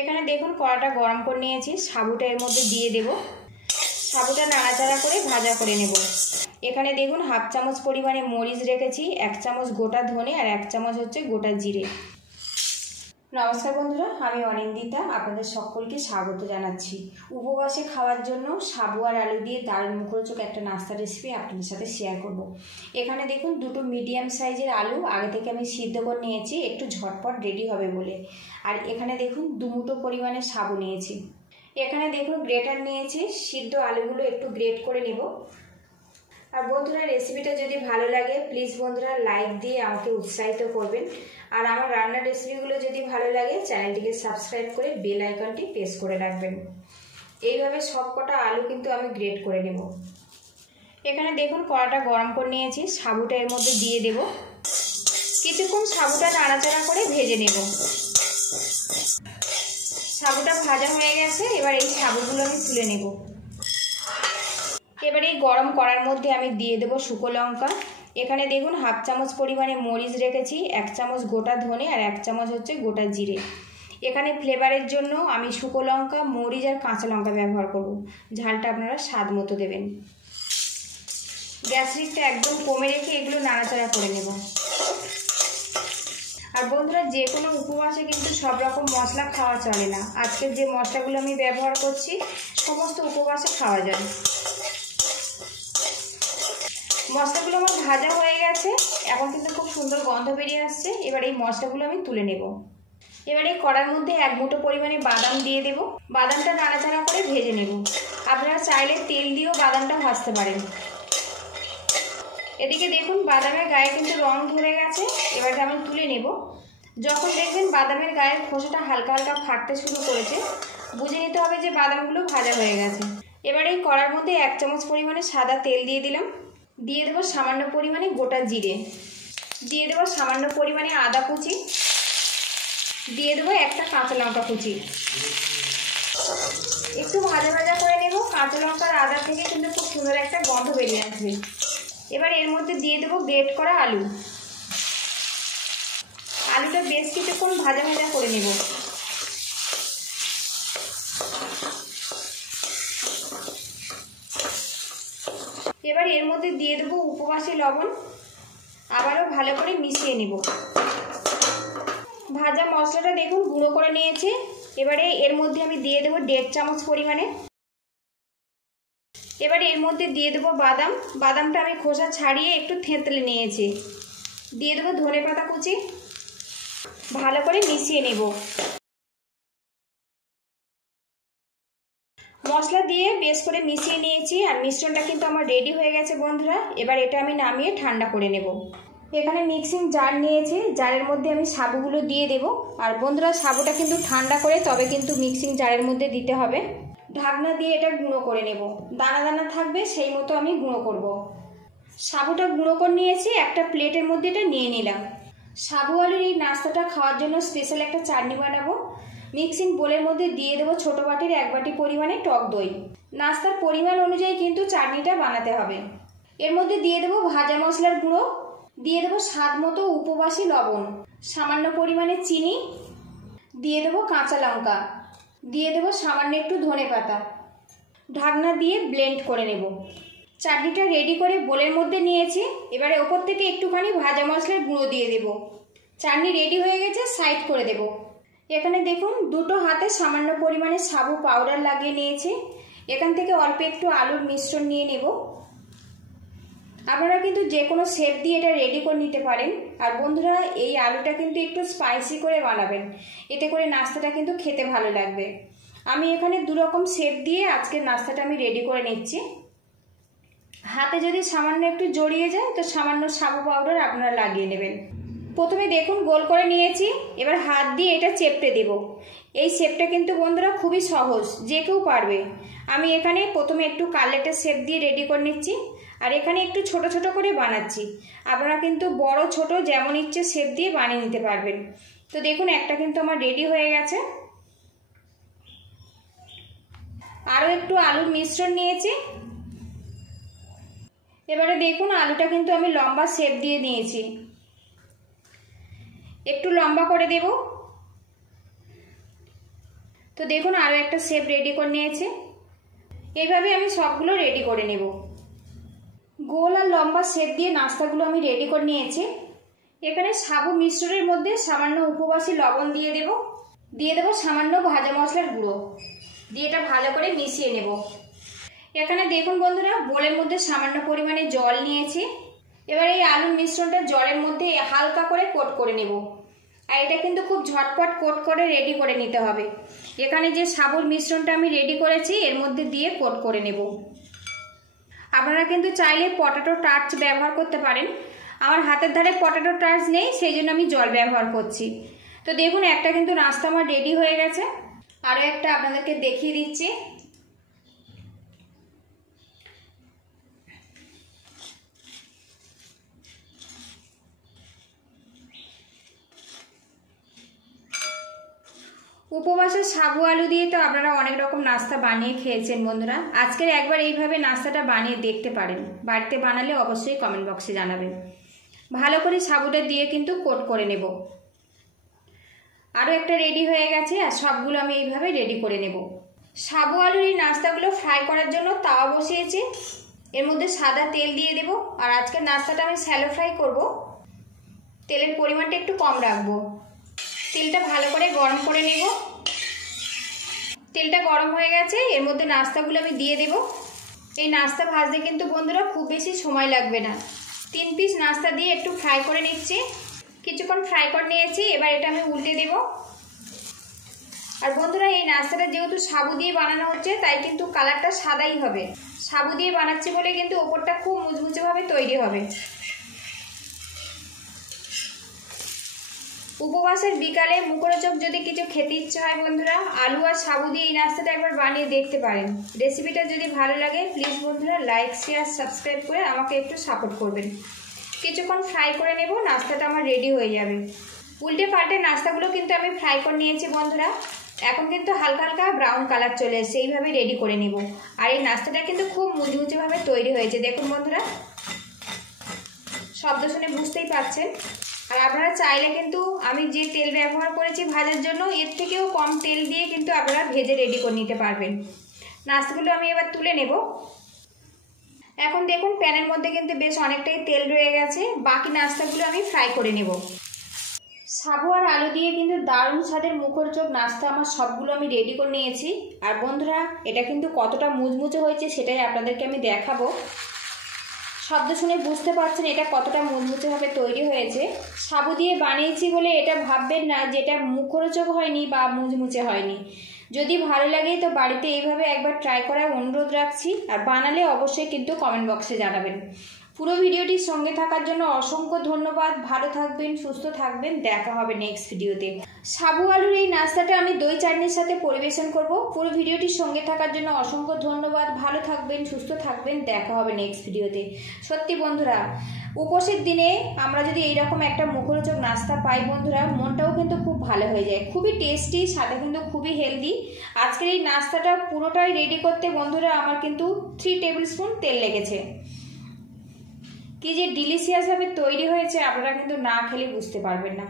এখানে দেখুন কড়াটা গরম করে নিয়েছি, সাবুটা এর মধ্যে দিয়ে দেব। সাবুটা নাড়াচাড়া করে ভাজা করে নেব। এখানে দেখুন হাফ চামচ পরিমাণে মরিচ রেখেছি, 1 চামচ গোটা ধনে আর 1 চামচ হচ্ছে গোটা জিরে। নমস্কার বন্ধুরা, আমি অনিন্দিতা, আপনাদের সকলকে স্বাগত জানাচ্ছি। উপবাসে খাওয়ার জন্য সাবু আর আলু দিয়ে দারুণ মুখরোচক একটা নাস্তা রেসিপি আপনাদের সাথে শেয়ার করব। এখানে দেখুন দুটো মিডিয়াম সাইজের আলু আগে থেকে আমি সিদ্ধ করে নিয়েছি, একটু ঝটপট রেডি হবে বলে। আর এখানে দেখুন 2 মুঠো পরিমাণে সাবু নিয়েছি। এখানে দেখুন গ্রেটার নিয়েছি, সিদ্ধ আলুগুলো একটু গ্রেট করে নেব। আর বন্ধুরা, রেসিপিটা যদি ভালো লাগে প্লিজ বন্ধুরা লাইক দিয়ে আমাকে উৎসাহিত করবেন। আর আমার রান্নার রেসিপিগুলো যদি ভালো লাগে চ্যানেলটিকে সাবস্ক্রাইব করে বেল আইকনটি প্রেস করে রাখবেন। এইভাবে সব কটা আলু কিন্তু আমি গ্রেট করে নেব। এখানে দেখুন কড়াটা গরম করে নিয়েছি, সাবুটা এর মধ্যে দিয়ে দেব। কিছুক্ষণ সাবুটা নাড়াচাড়া করে ভেজে নেব। সাবুটা ভাজা হয়ে গেছে, এবার এই সাবুগুলো আমি তুলে নেব। এবার এই গরম কড়ার মধ্যে আমি দিয়ে দেব শুকনো লঙ্কা। এখানে দেখুন হাফ চামচ পরিমাণে মরিচ রেখেছি, 1 চামচ গোটা ধনে আর 1 চামচ হচ্ছে গোটা জিরে। এখানে ফ্লেভারের জন্য আমি শুকনো লঙ্কা, মরিচ আর কাঁচা লঙ্কা ব্যবহার করব। ঝালটা আপনারা স্বাদ মতো দেবেন। গ্যাস হিটটা একদম কমে রেখে এগুলো নাড়াচাড়া করে নেব। আর বন্ধুরা, যে কোনো উপবাসে কিন্তু সব রকম মশলা খাওয়া চলে না। আজকে যে মশলাগুলো আমি ব্যবহার করছি সমস্ত উপবাসে খাওয়া যায়। মশলাগুলো আমার ভাজা হয়ে গেছে, এখন কিন্তু খুব সুন্দর গন্ধ বেরিয়ে আসছে। এবার এই মশলাগুলো আমি তুলে নেব। এবার এই কড়ার মধ্যে 1 মুঠো পরিমাণে বাদাম দিয়ে দেব। বাদামটা নাড়াচাড়া করে ভেজে নেব। আপনারা চাইলে তেল দিয়েও বাদামটা ভাজতে পারেন। এদিকে দেখুন বাদামের গায়ে কিন্তু রং ধরে গেছে, এবার আমি তুলে নেব। যখন দেখবেন বাদামের গায়ের খোসাটা হালকা হালকা ফাটতে শুরু করেছে, বুঝে নিতে হবে যে বাদামগুলো ভাজা হয়ে গেছে। এবার এই কড়ার মধ্যে 1 চামচ পরিমাণে সাদা তেল দিয়ে দিলাম। দিয়ে দেবো সামান্য পরিমাণে গোটা জিরে, দিয়ে দেবো সামান্য পরিমাণে আদা কুচি, দিয়ে দেবো একটা কাঁচা লঙ্কা কুচি। একটু ভাজা ভাজা করে নেব। কাঁচা লঙ্কা আর আদা থেকে কিন্তু খুব সুন্দর একটা গন্ধ বেরিয়ে আসবে। এবার এর মধ্যে দিয়ে দেবো গ্রেট করা আলু। আলুটা বেশ কিছুক্ষণ ভাজা ভাজা করে নেব। এবার এর মধ্যে দিয়ে দেবো উপবাসী লবণ, আবারও ভালো করে মিশিয়ে নেব। ভাজা মশলাটা দেখুন গুঁড়ো করে নিয়েছি। এবারে এর মধ্যে আমি দিয়ে দেবো 1.5 চামচ পরিমাণে। এবারে এর মধ্যে দিয়ে দেবো বাদাম। বাদামটা আমি খোসা ছাড়িয়ে একটু থেঁতলে নিয়েছি। দিয়ে দেবো ধনেপাতা কুচি, ভালো করে মিশিয়ে নেব। মশলা দিয়ে বেশ করে মিশিয়ে নিয়েছি আর মিশ্রণটা কিন্তু আমার রেডি হয়ে গেছে বন্ধুরা। এবার এটা আমি নামিয়ে ঠান্ডা করে নেব। এখানে মিক্সিং জার নিয়েছি, জারের মধ্যে আমি সাবুগুলো দিয়ে দেব। আর বন্ধুরা, সাবুটা কিন্তু ঠান্ডা করে তবে কিন্তু মিক্সিং জারের মধ্যে দিতে হবে। ঢাকনা দিয়ে এটা গুঁড়ো করে নেব। দানা দানা থাকবে সেই মতো আমি গুঁড়ো করব। সাবুটা গুঁড়ো করে নিয়েছি, একটা প্লেটের মধ্যে এটা নিয়ে নিলাম। সাবু আলুর এই নাস্তাটা খাওয়ার জন্য স্পেশাল একটা চাটনি বানাবো। মিক্সিং বোলের মধ্যে দিয়ে দেবো ছোটো বাটির 1 বাটি পরিমাণে টক দই। নাস্তার পরিমাণ অনুযায়ী কিন্তু চাটনিটা বানাতে হবে। এর মধ্যে দিয়ে দেবো ভাজা মশলার গুঁড়ো, দিয়ে দেবো স্বাদ মতো উপবাসী লবণ, সামান্য পরিমাণে চিনি, দিয়ে দেবো কাঁচা লঙ্কা, দিয়ে দেবো সামান্য একটু ধনেপাতা। ঢাকনা দিয়ে ব্লেন্ড করে নেব। চাটনিটা রেডি করে বোলের মধ্যে নিয়েছি। এবারে ওপর থেকে একটুখানি ভাজা মশলার গুঁড়ো দিয়ে দেব। চাটনি রেডি হয়ে গেছে, সাইড করে দেব। এখানে দেখুন দুটো হাতে সামান্য পরিমাণে সাবু পাউডার লাগিয়ে নিয়েছি। এখান থেকে অল্প একটু আলুর মিশ্রণ নিয়ে নেব। আপনারা কিন্তু যে কোনো শেপ দিয়ে এটা রেডি করে নিতে পারেন। আর বন্ধুরা, এই আলুটা কিন্তু একটু স্পাইসি করে বানাবেন, এতে করে নাস্তাটা কিন্তু খেতে ভালো লাগবে। আমি এখানে 2 রকম শেপ দিয়ে আজকের নাস্তাটা আমি রেডি করে নিচ্ছি। হাতে যদি সামান্য একটু জড়িয়ে যায় তো সামান্য সাবু পাউডার আপনারা লাগিয়ে নেবেন। প্রথমে দেখুন গোল করে নিয়েছি, এবার হাত দিয়ে এটা চেপটে দেব। এই শেপটা কিন্তু বন্ধুরা খুবই সহজ, যে কেউ পারবে। আমি এখানে প্রথমে একটু কাটলেটের শেপ দিয়ে রেডি করে নিচ্ছি। আর এখানে একটু ছোট ছোট করে বানাচ্ছি। আপনারা কিন্তু বড় ছোট যেমন ইচ্ছে শেপ দিয়ে বানিয়ে নিতে পারবেন। তো দেখুন একটা কিন্তু আমার রেডি হয়ে গেছে। আরও একটু আলুর মিশ্রণ নিয়েছি। এবারে দেখুন আলুটা কিন্তু আমি লম্বা শেপ দিয়ে নিয়েছি। একটু লম্বা করে দেব। তো দেখুন আরও একটা শেপ রেডি করে নিয়েছে। এইভাবে আমি সবগুলো রেডি করে নেব। গোল আর লম্বা শেপ দিয়ে নাস্তাগুলো আমি রেডি করে নিয়েছি। এখানে সাবু মিশ্রণের মধ্যে সামান্য উপবাসী লবণ দিয়ে দেব সামান্য ভাজা মশলার গুঁড়ো দিয়ে এটা ভালো করে মিশিয়ে নেব। এখানে দেখুন বন্ধুরা বোলের মধ্যে সামান্য পরিমাণে জল নিয়েছি। এবার এই আলুর মিশ্রণটা জলের মধ্যে হালকা করে কোট করে নেব। আর এটা কিন্তু খুব ঝটপট কোট করে রেডি করে নিতে হবে। এখানে যে সাবুর মিশ্রণটা আমি রেডি করেছি এর মধ্যে দিয়ে কোট করে নেব। আপনারা কিন্তু চাইলে পটেটো টার্চ ব্যবহার করতে পারেন। আমার হাতের ধারে পটেটো টার্চ নেই, সেই জন্য আমি জল ব্যবহার করছি। তো দেখুন একটা কিন্তু নাস্তা আমার রেডি হয়ে গেছে। আরও একটা আপনাদেরকে দেখিয়ে দিচ্ছি। উপবাসের সাবু আলু দিয়ে তো আপনারা অনেক রকম নাস্তা বানিয়ে খেয়েছেন বন্ধুরা। আজকের একবার এইভাবে নাস্তাটা বানিয়ে দেখতে পারেন। বাড়িতে বানালে অবশ্যই কমেন্ট বক্সে জানাবেন। ভালো করে সাবুটা দিয়ে কিন্তু কোট করে নেব। আরও একটা রেডি হয়ে গেছে আর সবগুলো আমি এইভাবে রেডি করে নেব। সাবু আলুর এই নাস্তাগুলো ফ্রাই করার জন্য তাওয়া বসিয়েছি। এর মধ্যে সাদা তেল দিয়ে দেব। আর আজকের নাস্তাটা আমি শ্যালো ফ্রাই করব। তেলের পরিমাণটা একটু কম রাখবো। তেলটা ভালো করে গরম করে নেব। তেলটা গরম হয়ে গেছে, এর মধ্যে নাস্তাগুলো আমি দিয়ে দেব। এই নাস্তা ভাজতে কিন্তু বন্ধুরা খুব বেশি সময় লাগবে না। 3 পিস নাস্তা দিয়ে একটু ফ্রাই করে নিচ্ছি। কিছুক্ষণ ফ্রাই করে নিয়েছি, এবার এটা আমি উল্টে দেব। আর বন্ধুরা এই নাস্তাটা যেহেতু সাবু দিয়ে বানানো হচ্ছে তাই কিন্তু কালারটা সাদাই হবে। সাবু দিয়ে বানাচ্ছি বলে কিন্তু ওপরটা খুব মুচমুচেভাবে তৈরি হবে। উপবাসের বিকালে মুখরোচক যদি কিছু খেতে ইচ্ছে হয় বন্ধুরা, আলু আর সাবু দিয়ে এই নাস্তাটা একবার বানিয়ে দেখতে পারেন। রেসিপিটা যদি ভালো লাগে প্লিজ বন্ধুরা লাইক শেয়ার সাবস্ক্রাইব করে আমাকে একটু সাপোর্ট করবেন। কিছুক্ষণ ফ্রাই করে নেব, নাস্তাটা আমার রেডি হয়ে যাবে। উল্টে পাল্টে নাস্তাগুলো কিন্তু আমি ফ্রাই করে নিয়েছি বন্ধুরা। এখন কিন্তু হালকা হালকা ব্রাউন কালার চলে এসেছে, এইভাবে রেডি করে নেব। আর এই নাস্তাটা কিন্তু খুব মুচমুচেভাবে তৈরি হয়েছে। দেখুন বন্ধুরা, শব্দ শুনে বুঝতেই পারছেন। আর আপনারা চাইলে কিন্তু আমি যে তেল ব্যবহার করেছি ভাজার জন্য এর থেকেও কম তেল দিয়ে কিন্তু আপনারা ভেজে রেডি করে নিতে পারবেন। নাস্তাগুলো আমি এবার তুলে নেব। এখন দেখুন প্যানের মধ্যে কিন্তু বেশ অনেকটাই তেল রয়ে গেছে। বাকি নাস্তাগুলো আমি ফ্রাই করে নেব। সাবু আর আলু দিয়ে কিন্তু দারুণ স্বাদের মুখরোচক নাস্তা আমার সবগুলো আমি রেডি করে নিয়েছি। আর বন্ধুরা এটা কিন্তু কতটা মুচমুচে হয়েছে সেটাই আপনাদেরকে আমি দেখাবো। শব্দ শুনে বুঝতে পারছেন এটা কতটা মুচমুচেভাবে তৈরি হয়েছে। সাবু দিয়ে বানিয়েছি বলে এটা ভাববেন না যে এটা মুখরোচক হয়নি বা মুচমুচে হয়নি। যদি ভালো লাগে তো বাড়িতে এইভাবে একবার ট্রাই করার অনুরোধ রাখছি। আর বানালে অবশ্যই কিন্তু কমেন্ট বক্সে জানাবেন। পুরো ভিডিওটির সঙ্গে থাকার জন্য অসংখ্য ধন্যবাদ। ভালো থাকবেন, সুস্থ থাকবেন। দেখা হবে নেক্সট ভিডিওতে। সাবু আলুর এই নাস্তাটা আমি দই চাটনির সাথে পরিবেশন করব। পুরো ভিডিওটির সঙ্গে থাকার জন্য অসংখ্য ধন্যবাদ। ভালো থাকবেন, সুস্থ থাকবেন। দেখা হবে নেক্সট ভিডিওতে। সত্যি বন্ধুরা, উপোসের দিনে আমরা যদি এইরকম একটা মুখরোচক নাস্তা পাই বন্ধুরা, মনটাও কিন্তু খুব ভালো হয়ে যায়। খুবই টেস্টি, সাথে কিন্তু খুবই হেলদি। আজকের এই নাস্তাটা পুরোটাই রেডি করতে বন্ধুরা আমার কিন্তু 3 টেবিল স্পুন তেল লেগেছে। কি যে ডিলিশিয়াস ভাবে তৈরি হয়েছে আপনারা কিন্তু না খেলে বুঝতে পারবেন না।